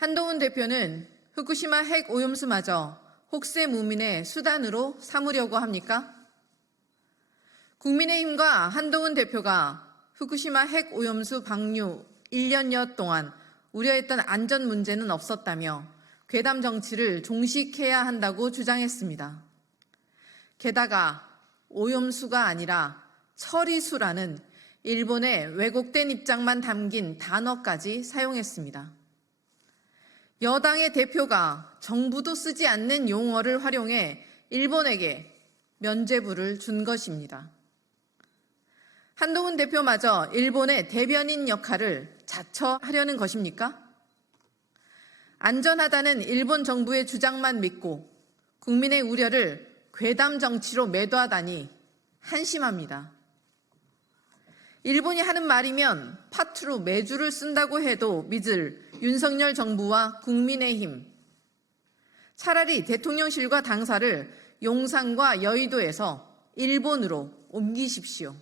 한동훈 대표는 후쿠시마 핵 오염수마저 혹세무민의 수단으로 삼으려고 합니까? 국민의힘과 한동훈 대표가 후쿠시마 핵 오염수 방류 1년여 동안 우려했던 안전 문제는 없었다며 괴담 정치를 종식해야 한다고 주장했습니다. 게다가 오염수가 아니라 처리수라는 일본의 왜곡된 입장만 담긴 단어까지 사용했습니다. 여당의 대표가 정부도 쓰지 않는 용어를 활용해 일본에게 면죄부를 준 것입니다. 한동훈 대표마저 일본의 대변인 역할을 자처하려는 것입니까? 안전하다는 일본 정부의 주장만 믿고 국민의 우려를 괴담 정치로 매도하다니 한심합니다. 일본이 하는 말이면 파투로 매주를 쓴다고 해도 믿을 윤석열 정부와 국민의힘. 차라리 대통령실과 당사를 용산과 여의도에서 일본으로 옮기십시오.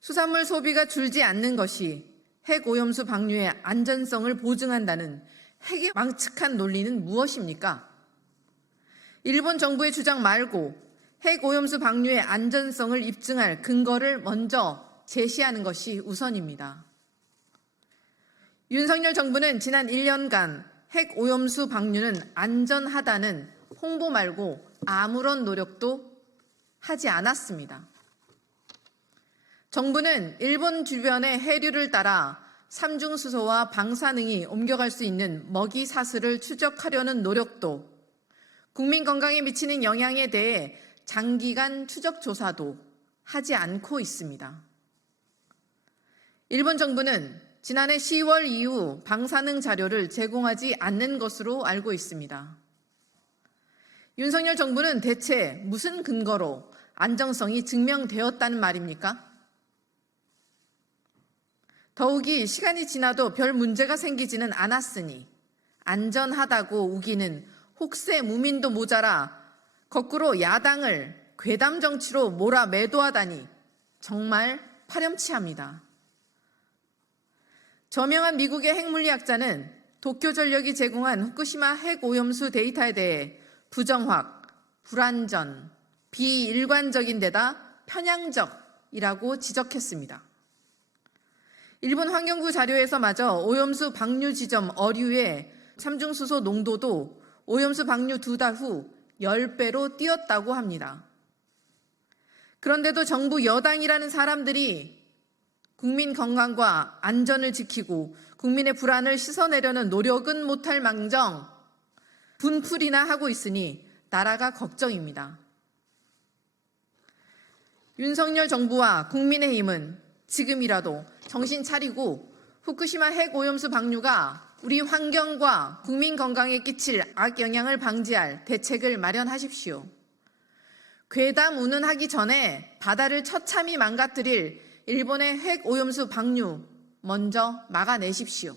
수산물 소비가 줄지 않는 것이 핵 오염수 방류의 안전성을 보증한다는 핵의 망측한 논리는 무엇입니까? 일본 정부의 주장 말고 핵 오염수 방류의 안전성을 입증할 근거를 먼저 제시하는 것이 우선입니다. 윤석열 정부는 지난 1년간 핵 오염수 방류는 안전하다는 홍보 말고 아무런 노력도 하지 않았습니다. 정부는 일본 주변의 해류를 따라 삼중수소와 방사능이 옮겨갈 수 있는 먹이 사슬을 추적하려는 노력도, 국민 건강에 미치는 영향에 대해 장기간 추적 조사도 하지 않고 있습니다. 일본 정부는 지난해 10월 이후 방사능 자료를 제공하지 않는 것으로 알고 있습니다. 윤석열 정부는 대체 무슨 근거로 안정성이 증명되었다는 말입니까? 더욱이 시간이 지나도 별 문제가 생기지는 않았으니 안전하다고 우기는 혹세무민도 모자라 거꾸로 야당을 괴담 정치로 몰아 매도하다니 정말 파렴치합니다. 저명한 미국의 핵물리학자는 도쿄전력이 제공한 후쿠시마 핵 오염수 데이터에 대해 부정확, 불완전, 비일관적인 데다 편향적이라고 지적했습니다. 일본 환경부 자료에서마저 오염수 방류 지점 어류의 삼중수소 농도도 오염수 방류 2달 후 10배로 뛰었다고 합니다. 그런데도 정부 여당이라는 사람들이 국민 건강과 안전을 지키고 국민의 불안을 씻어내려는 노력은 못할 망정 분풀이나 하고 있으니 나라가 걱정입니다. 윤석열 정부와 국민의힘은 지금이라도 정신 차리고 후쿠시마 핵 오염수 방류가 우리 환경과 국민 건강에 끼칠 악영향을 방지할 대책을 마련하십시오. 괴담 운운하기 전에 바다를 처참히 망가뜨릴 일본의 핵 오염수 방류 먼저 막아내십시오.